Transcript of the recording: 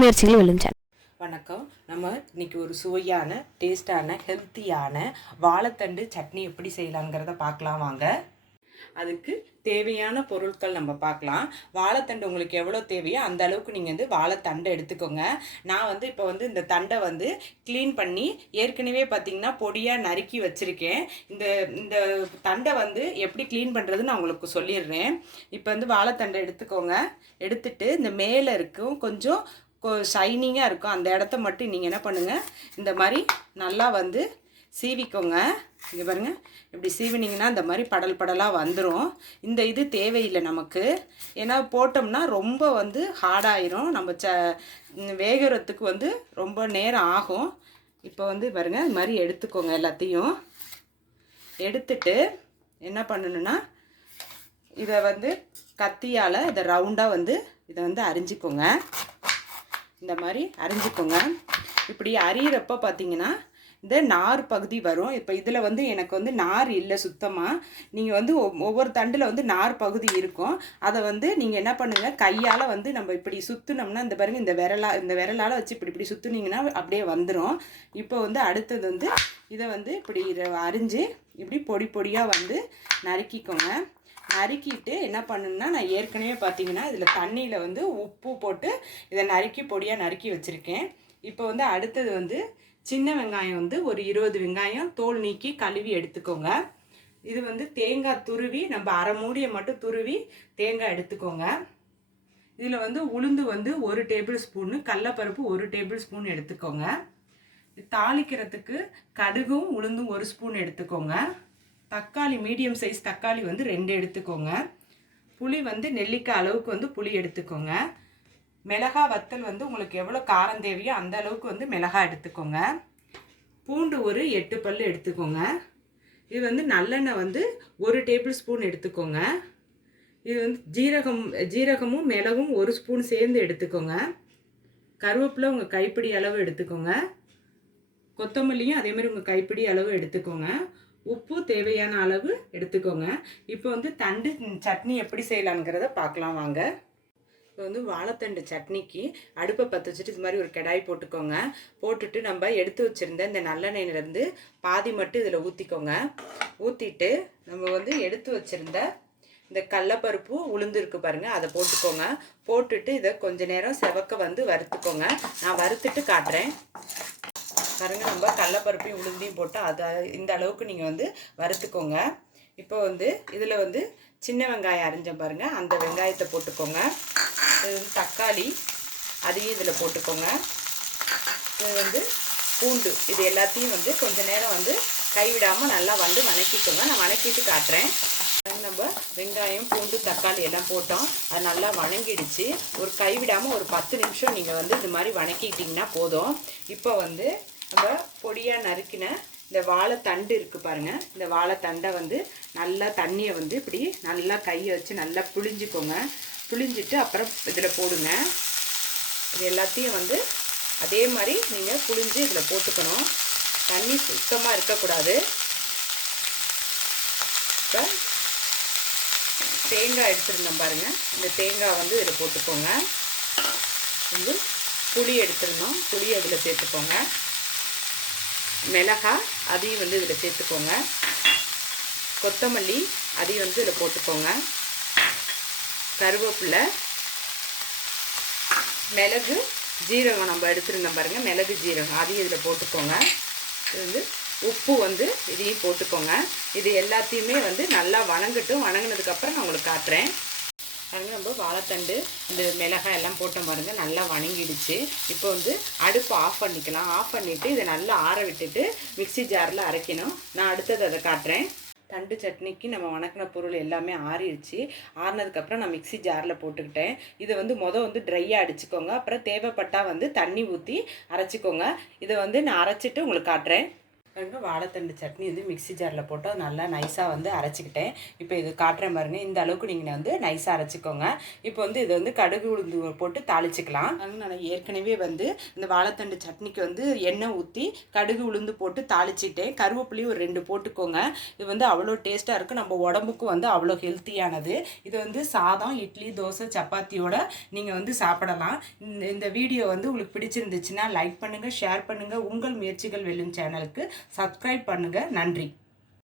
முயற்சிகள் வெல்லும் சேனல். வணக்கம். நம்ம இன்னைக்கு ஒரு சுவையான டேஸ்டான ஹெல்த்தியான வாழைத்தண்டு சட்னி எப்படி செய்யலாங்கிறத பார்க்கலாம் வாங்க. அதுக்கு தேவையான பொருட்கள் நம்ம பார்க்கலாம். வாழைத்தண்டு உங்களுக்கு எவ்வளோ தேவையோ அந்த அளவுக்கு நீங்கள் வாழைத்தண்டை எடுத்துக்கோங்க. நான் இப்போ இந்த தண்டை க்ளீன் பண்ணி ஏற்கனவே பார்த்திங்கன்னா பொடியாக நறுக்கி வச்சுருக்கேன். இந்த இந்த தண்டை எப்படி க்ளீன் பண்ணுறதுன்னு நான் உங்களுக்கு சொல்லிடுறேன். இப்போ வாழைத்தண்டை எடுத்துக்கோங்க. எடுத்துட்டு இந்த மேலே இருக்கும் கொஞ்சம் ஷைனிங்காக இருக்கும் அந்த இடத்த மட்டும் நீங்கள் என்ன பண்ணுங்கள், இந்த மாதிரி நல்லா சீவிக்கோங்க. இங்கே பாருங்கள், இப்படி சீவினிங்கன்னா இந்த மாதிரி படல் படலாக வந்துடும். இந்த இது தேவையில்லை நமக்கு, ஏன்னா போட்டோம்னா ரொம்ப ஹார்டாயிரும், நம்ம வேகிறதுக்கு ரொம்ப நேரம் ஆகும். இப்போ பாருங்கள், இது மாதிரி எடுத்துக்கோங்க. எல்லாத்தையும் எடுத்துட்டு என்ன பண்ணணுன்னா, இதை கத்தியால் இதை ரவுண்டாக இதை அரிஞ்சிக்கோங்க. இந்த மாதிரி அரிஞ்சிக்கோங்க. இப்படி அரியிறப்ப பார்த்தீங்கன்னா இந்த நார் பகுதி வரும். இப்போ இதில் எனக்கு நார் இல்லை சுத்தமாக. நீங்கள் ஒவ்வொரு தண்டில் நார் பகுதி இருக்கும். அதை நீங்கள் என்ன பண்ணுங்கள், கையால் நம்ம இப்படி சுற்றுனோம்னா இந்த பாருங்கள், இந்த விரலால் வச்சு இப்படி சுற்றுனீங்கன்னா அப்படியே வந்துடும். இப்போ அடுத்தது இதை இப்படி அரிஞ்சு இப்படி பொடி பொடியாக நறுக்கிக்கோங்க. நறுக்கிட்டு என்ன பண்ணணுன்னா, நான் ஏற்கனவே பார்த்தீங்கன்னா இதில் தண்ணியில் உப்பு போட்டு இதை நறுக்கி பொடியாக நறுக்கி வச்சுருக்கேன். இப்போ அடுத்தது சின்ன வெங்காயம் ஒரு 20 வெங்காயம் தோல் நீக்கி கழுவி எடுத்துக்கோங்க. இது தேங்காய் துருவி, நம்ம அரை மூடியை மட்டும் துருவி தேங்காய் எடுத்துக்கோங்க. இதில் உளுந்து 1 டேபிள் ஸ்பூனு, கடலைப்பருப்பு 1 டேபிள் ஸ்பூன் எடுத்துக்கோங்க. தாளிக்கிறதுக்கு கடுகும் உளுந்தும் 1 ஸ்பூன் எடுத்துக்கோங்க. தக்காளி மீடியம் சைஸ் தக்காளி 2 எடுத்துக்கோங்க. புளி நெல்லிக்காய் அளவுக்கு புளி எடுத்துக்கோங்க. மிளகா வத்தல் உங்களுக்கு எவ்வளோ காரம் தேவையோ அந்த அளவுக்கு மிளகாய் எடுத்துக்கோங்க. பூண்டு 8 பல் எடுத்துக்கோங்க. இது நல்லெண்ணெய் 1 டேபிள் ஸ்பூன் எடுத்துக்கோங்க. இது ஜீரகமும் மிளகும் 1 ஸ்பூன் சேர்ந்து எடுத்துக்கோங்க. கருவேப்பிலை உங்கள் கைப்பிடி அளவு எடுத்துக்கோங்க. கொத்தமல்லியும் அதே மாதிரி உங்கள் கைப்பிடி அளவு எடுத்துக்கோங்க. உப்பு தேவையான அளவு எடுத்துக்கோங்க. இப்போ தண்டு சட்னி எப்படி செய்யலாங்கிறத பார்க்கலாம் வாங்க. இப்போ வாழைத்தண்டு சட்னிக்கு அடுப்பை பற்ற வச்சுட்டு இது மாதிரி ஒரு கடாய் போட்டுக்கோங்க. போட்டுட்டு நம்ம எடுத்து வச்சுருந்த இந்த நல்லெண்ணெயிலேருந்து பாதி மட்டும் இதில் ஊற்றிக்கோங்க. ஊற்றிட்டு நம்ம எடுத்து வச்சுருந்த இந்த கடலைப்பருப்பு உளுந்து இருக்குது பாருங்கள், அதை போட்டுக்கோங்க. போட்டுட்டு இதை கொஞ்ச நேரம் செவக்க வறுத்துக்கோங்க. நான் வறுத்துட்டு காட்டுறேன் பாருங்க. நம்ம கடலைப்பருப்பையும் உளுந்தையும் போட்டு அதை இந்த அளவுக்கு நீங்கள் வறுத்துக்கோங்க. இப்போ இதில் சின்ன வெங்காயம் அரிஞ்சம் பாருங்கள், அந்த வெங்காயத்தை போட்டுக்கோங்க. இது தக்காளி, அதையும் இதில் போட்டுக்கோங்க. இது பூண்டு, இது எல்லாத்தையும் கொஞ்ச நேரம் கைவிடாமல் நல்லா வணக்கிக்கோங்க. நான் வணக்கிட்டு காட்டுறேன். நம்ம வெங்காயம் பூண்டு தக்காளி எல்லாம் போட்டோம், அது நல்லா வணங்கிடுச்சு. ஒரு கைவிடாமல் ஒரு 10 நிமிஷம் நீங்கள் இது மாதிரி வணக்கிக்கிட்டிங்கன்னா போதும். இப்போ நம்ம பொடியாக நறுக்கின இந்த வாழைத்தண்டு இருக்குது பாருங்கள், இந்த வாழைத்தண்டை நல்லா தண்ணியை இப்படி நல்லா கையை வச்சு நல்லா புழிஞ்சிக்கோங்க. புழிஞ்சிட்டு அப்புறம் இதில் போடுங்க. இது எல்லாத்தையும் அதே மாதிரி நீங்கள் புழிஞ்சு இதில் போட்டுக்கணும். தண்ணி சுத்தமாக இருக்கக்கூடாது. இப்போ தேங்காய் எடுத்துருந்தோம் பாருங்கள், இந்த தேங்காய் இதில் போட்டுக்கோங்க. புளி எடுத்துருந்தோம், புளி அதில் சேர்த்துக்கோங்க. மிளகாய் அதையும் இதில் சேர்த்துக்கோங்க. கொத்தமல்லி அதையும் இதில் போட்டுக்கோங்க. கருவேப்பிலை, மிளகு, ஜீரகம் நம்ம எடுத்துருந்தோம் பாருங்கள், மிளகு ஜீரகம் அதையும் இதில் போட்டுக்கோங்க. இது உப்பு இதையும் போட்டுக்கோங்க. இது எல்லாத்தையுமே நல்லா வணங்கட்டும். வணங்கினதுக்கப்புறம் நான் உங்களுக்கு காட்டுறேன். பாருங்கள், நம்ம வாழைத்தண்டு இந்த மிளகாய் எல்லாம் போட்ட பாருங்க, நல்லா வணங்கிடுச்சு. இப்போ அடுப்பு ஆஃப் பண்ணிக்கலாம். ஆஃப் பண்ணிவிட்டு இதை நல்லா ஆற விட்டுட்டு மிக்சி ஜாரில் அரைக்கணும். நான் அடுத்தது அதை காட்டுறேன். தண்டு சட்னிக்கு நம்ம வணக்கின பொருள் எல்லாமே ஆறிடுச்சு. ஆறினதுக்கப்புறம் நான் மிக்சி ஜாரில் போட்டுக்கிட்டேன். இதை மொதல் ட்ரையாக அடிச்சுக்கோங்க. அப்புறம் தேவைப்பட்டால் தண்ணி ஊற்றி அரைச்சிக்கோங்க. இதை நான் அரைச்சிட்டு உங்களுக்கு காட்டுறேன். பாருங்க வாழைத்தண்டு சட்னி வந்து மிக்ஸி ஜாரில் போட்டு அது நல்லா நைஸாக வந்து அரைச்சிக்கிட்டேன். இப்போ இது காட்டுறேன் பாருங்க. இந்த அளவுக்கு நீங்கள் வந்து நைஸாக அரைச்சிக்கோங்க. இப்போ வந்து இதை வந்து கடுகு உளுந்து போட்டு தாளிச்சிக்கலாம். நான் ஏற்கனவே வந்து இந்த வாழைத்தண்டு சட்னிக்கு வந்து எண்ணெய் ஊற்றி கடுகு உளுந்து போட்டு தாளிச்சிட்டேன். கருவேப்பிலையும் ஒரு 2 போட்டுக்கோங்க. இது வந்து அவ்வளோ டேஸ்ட்டாக இருக்குது. நம்ம உடம்புக்கும் வந்து அவ்வளோ ஹெல்த்தியானது. இது வந்து சாதம், இட்லி, தோசை, சப்பாத்தியோட நீங்கள் வந்து சாப்பிடலாம். இந்த வீடியோ வந்து உங்களுக்கு பிடிச்சிருந்துச்சுன்னா லைக் பண்ணுங்கள், ஷேர் பண்ணுங்கள். உங்கள் முயற்சிகள் வெல்லும் சேனலுக்கு சப்ஸ்கிரைப் பண்ணுங்கள். நன்றி.